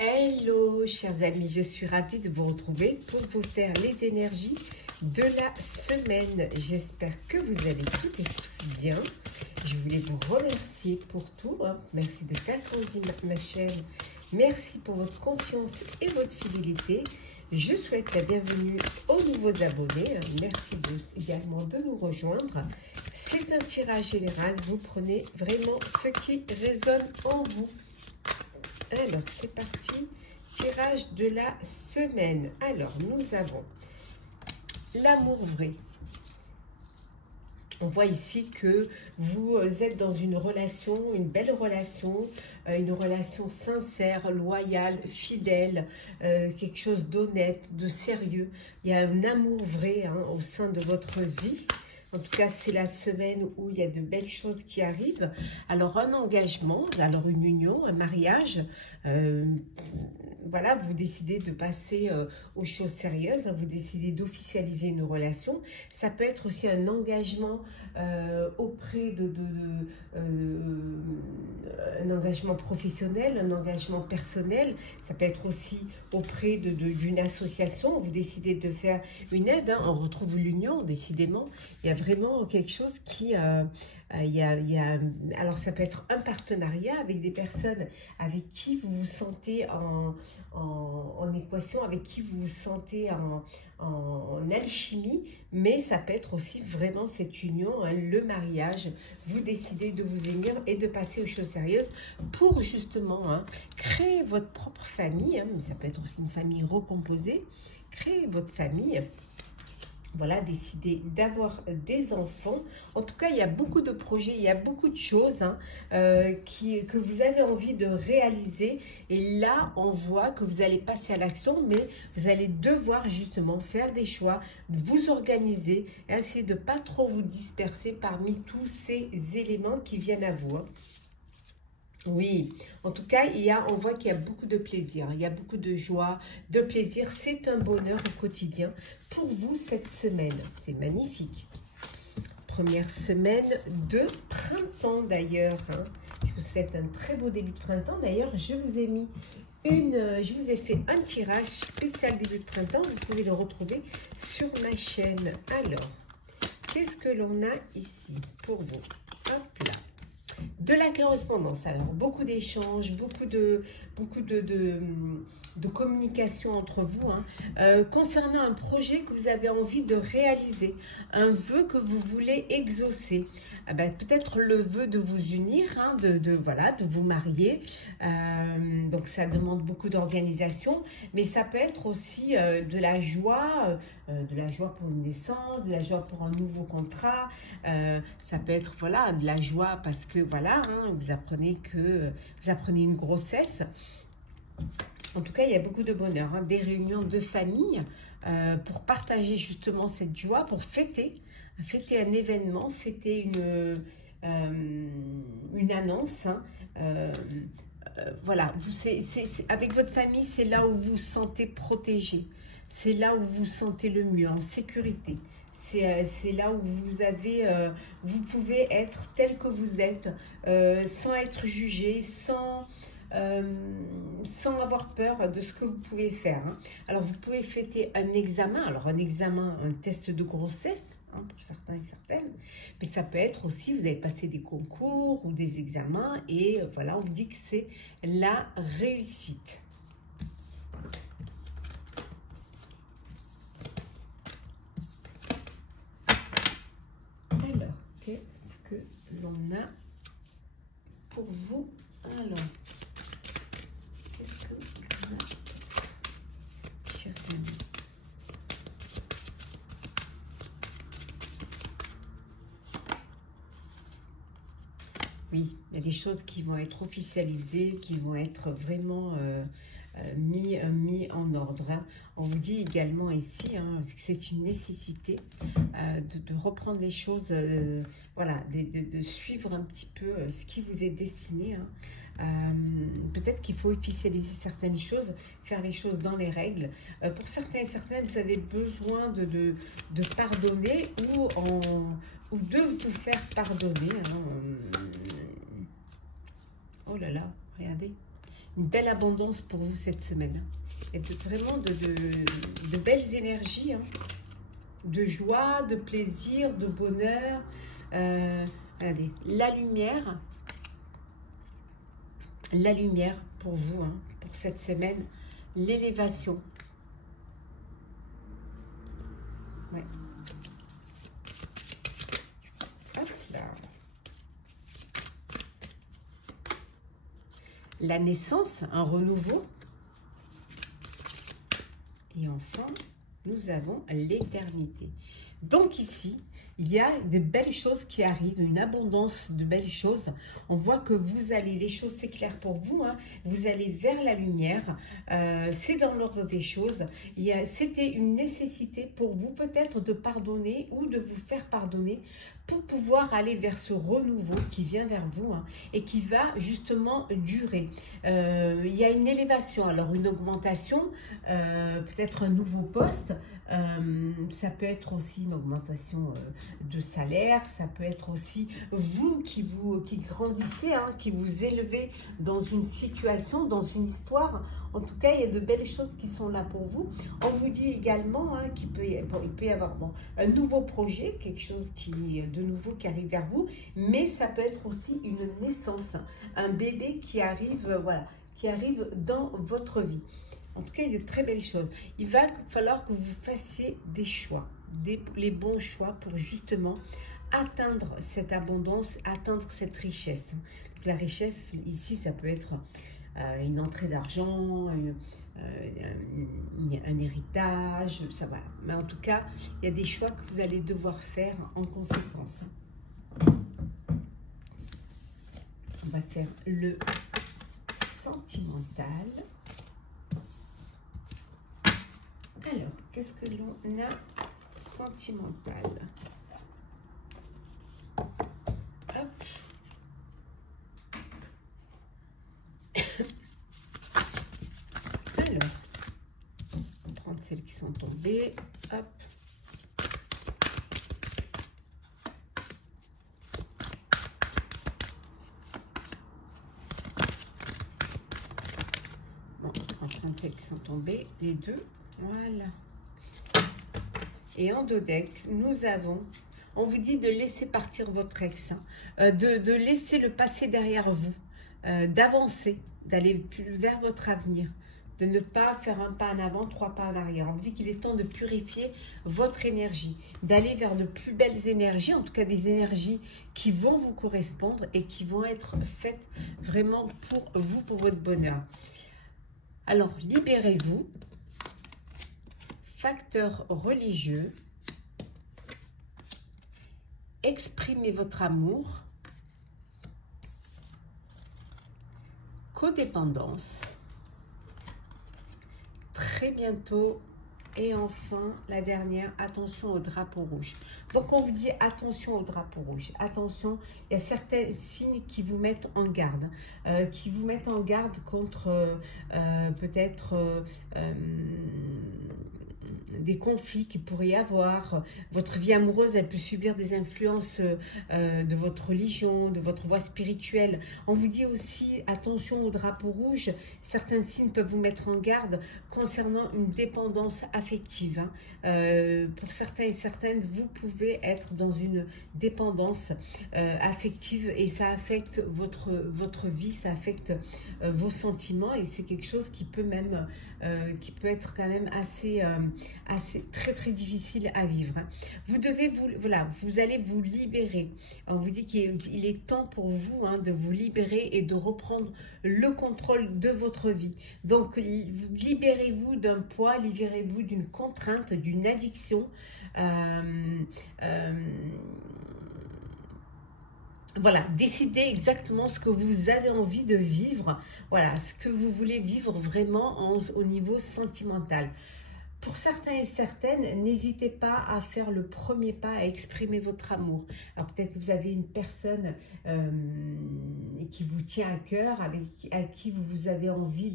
Hello chers amis, je suis ravie de vous retrouver pour vous faire les énergies de la semaine. J'espère que vous allez toutes et tous bien. Je voulais vous remercier pour tout. Merci de faire grandir ma chaîne. Merci pour votre confiance et votre fidélité. Je souhaite la bienvenue aux nouveaux abonnés. Merci également de nous rejoindre. C'est un tirage général. Vous prenez vraiment ce qui résonne en vous. Alors, c'est parti. Tirage de la semaine. Alors, nous avons l'amour vrai. On voit ici que vous êtes dans une relation, une belle relation, une relation sincère, loyale, fidèle, quelque chose d'honnête, de sérieux. Il y a un amour vrai au sein de votre vie. En tout cas, c'est la semaine où il y a de belles choses qui arrivent. Alors, un engagement, alors une union, un mariage. Voilà, vous décidez de passer aux choses sérieuses. Vous décidez d'officialiser une relation. Ça peut être aussi un engagement auprès un engagement professionnel, un engagement personnel. Ça peut être aussi auprès d'une association. Vous décidez de faire une aide. On retrouve l'union, décidément. Il y a vraiment quelque chose qui... alors, ça peut être un partenariat avec des personnes avec qui vous vous sentez en équation, avec qui vous vous sentez en alchimie, mais ça peut être aussi vraiment cette union, le mariage. Vous décidez de vous unir et de passer aux choses sérieuses pour justement créer votre propre famille. Mais ça peut être aussi une famille recomposée. Créer votre famille. Voilà, décider d'avoir des enfants. En tout cas, il y a beaucoup de projets, il y a beaucoup de choses que vous avez envie de réaliser. Et là, on voit que vous allez passer à l'action, mais vous allez devoir justement faire des choix, vous organiser, et essayer de ne pas trop vous disperser parmi tous ces éléments qui viennent à vous. Oui, en tout cas, on voit qu'il y a beaucoup de plaisir, il y a beaucoup de joie, de plaisir. C'est un bonheur au quotidien pour vous cette semaine. C'est magnifique. Première semaine de printemps d'ailleurs. Je vous souhaite un très beau début de printemps. D'ailleurs, je vous ai fait un tirage spécial début de printemps. Vous pouvez le retrouver sur ma chaîne. Alors, qu'est-ce que l'on a ici pour vous? Hop là. De la correspondance, alors beaucoup d'échanges, beaucoup de communication entre vous concernant un projet que vous avez envie de réaliser, un vœu que vous voulez exaucer. Peut-être le vœu de vous unir, de vous marier. Donc ça demande beaucoup d'organisation, mais ça peut être aussi de la joie pour une naissance, de la joie pour un nouveau contrat. Ça peut être de la joie parce que vous apprenez une grossesse. En tout cas, il y a beaucoup de bonheur, des réunions de famille pour partager justement cette joie, pour fêter un événement, fêter une annonce. Voilà, avec votre famille, c'est là où vous vous sentez protégé, c'est là où vous vous sentez le mieux, en sécurité. C'est là où vous pouvez être tel que vous êtes, sans être jugé, sans avoir peur de ce que vous pouvez faire. Alors, vous pouvez fêter un examen. Alors, un test de grossesse, pour certains et certaines. Mais ça peut être aussi, vous avez passé des concours ou des examens et voilà, on vous dit que c'est la réussite. Alors, qu'est-ce que l'on a pour vous? Alors, qu'est-ce que l'on a, chers amis? Oui, il y a des choses qui vont être officialisées, qui vont être vraiment mis en ordre. On vous dit également ici que c'est une nécessité de reprendre les choses, de suivre un petit peu ce qui vous est destiné. Peut-être qu'il faut officialiser certaines choses, faire les choses dans les règles. Pour certains et certaines, vous avez besoin de pardonner ou de vous faire pardonner. Oh là là, regardez. une belle abondance pour vous cette semaine. Et vraiment de belles énergies, hein, de joie, de plaisir, de bonheur. Allez, la lumière pour vous, hein, pour cette semaine, l'élévation. Ouais. Hop là. La naissance, un renouveau. Et enfin, nous avons l'éternité. Donc ici, il y a des belles choses qui arrivent, une abondance de belles choses. On voit que vous allez, les choses c'est clair pour vous, hein, vous allez vers la lumière, c'est dans l'ordre des choses. C'était une nécessité pour vous peut-être de pardonner ou de vous faire pardonner pour pouvoir aller vers ce renouveau qui vient vers vous, hein, et qui va justement durer. Il y a une élévation, alors une augmentation, peut-être un nouveau poste, ça peut être aussi une augmentation de salaire, ça peut être aussi vous qui grandissez, hein, qui vous élevez dans une situation, dans une histoire. En tout cas, il y a de belles choses qui sont là pour vous. On vous dit également, hein, qu'il peut y avoir un nouveau projet, quelque chose de nouveau qui arrive vers vous, mais ça peut être aussi une naissance, un bébé qui arrive, voilà, qui arrive dans votre vie. En tout cas, il y a de très belles choses. Il va falloir que vous fassiez des choix, les bons choix pour justement atteindre cette abondance, atteindre cette richesse. Donc, la richesse, ici, ça peut être une entrée d'argent, un héritage, ça va. Mais en tout cas, il y a des choix que vous allez devoir faire en conséquence. On va faire le sentimental. Alors, qu'est-ce que l'on a sentimental? Hop. Alors, on va prendre celles qui sont tombées. Hop. Bon, on va prendre celles qui sont tombées, les deux. Voilà. Et en dos deck, nous avons, on vous dit de laisser partir votre ex, hein, de laisser le passé derrière vous, d'avancer, d'aller vers votre avenir, de ne pas faire un pas en avant, 3 pas en arrière. On vous dit qu'il est temps de purifier votre énergie, d'aller vers de plus belles énergies, en tout cas des énergies qui vont vous correspondre et qui vont être faites vraiment pour vous, pour votre bonheur. Alors, libérez-vous. Facteur religieux, exprimez votre amour, codépendance, très bientôt, et enfin la dernière, attention au drapeau rouge. Donc on vous dit attention au drapeau rouge, attention, il y a certains signes qui vous mettent en garde, contre peut-être des conflits qu'il pourrait y avoir. Votre vie amoureuse, elle peut subir des influences de votre religion, de votre voie spirituelle. On vous dit aussi attention au drapeau rouge. Certains signes peuvent vous mettre en garde concernant une dépendance affective, hein. Pour certains et certaines, vous pouvez être dans une dépendance affective et ça affecte votre vie, ça affecte vos sentiments et c'est quelque chose qui peut même qui peut être quand même assez très difficile à vivre, hein. Vous devez vous allez vous libérer. On vous dit qu'il est temps pour vous, hein, de vous libérer et de reprendre le contrôle de votre vie. Donc libérez-vous d'un poids, libérez-vous d'une contrainte, d'une addiction. Voilà, décidez exactement ce que vous avez envie de vivre, voilà, ce que vous voulez vivre vraiment au niveau sentimental. Pour certains et certaines, n'hésitez pas à faire le premier pas, à exprimer votre amour. Alors peut-être que vous avez une personne qui vous tient à cœur, à qui vous avez envie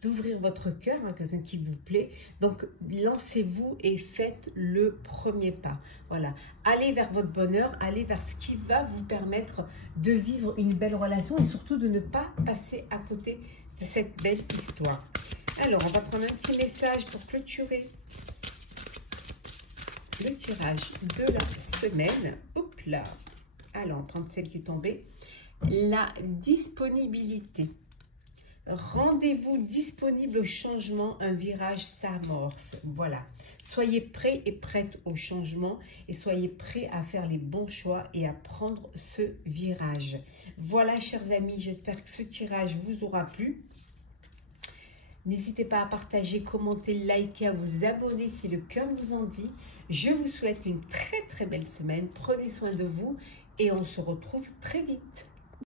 d'ouvrir votre cœur, hein, quelqu'un qui vous plaît. Donc lancez-vous et faites le premier pas. Voilà, allez vers votre bonheur, allez vers ce qui va vous permettre de vivre une belle relation et surtout de ne pas passer à côté de cette belle histoire. Alors, on va prendre un petit message pour clôturer le tirage de la semaine. Hop là. Alors, on prend celle qui est tombée. La disponibilité. Rendez-vous disponible au changement, un virage s'amorce. Voilà. Soyez prêts et prêtes au changement et soyez prêts à faire les bons choix et à prendre ce virage. Voilà, chers amis, j'espère que ce tirage vous aura plu. N'hésitez pas à partager, commenter, liker, à vous abonner si le cœur vous en dit. Je vous souhaite une très très belle semaine. Prenez soin de vous et on se retrouve très vite.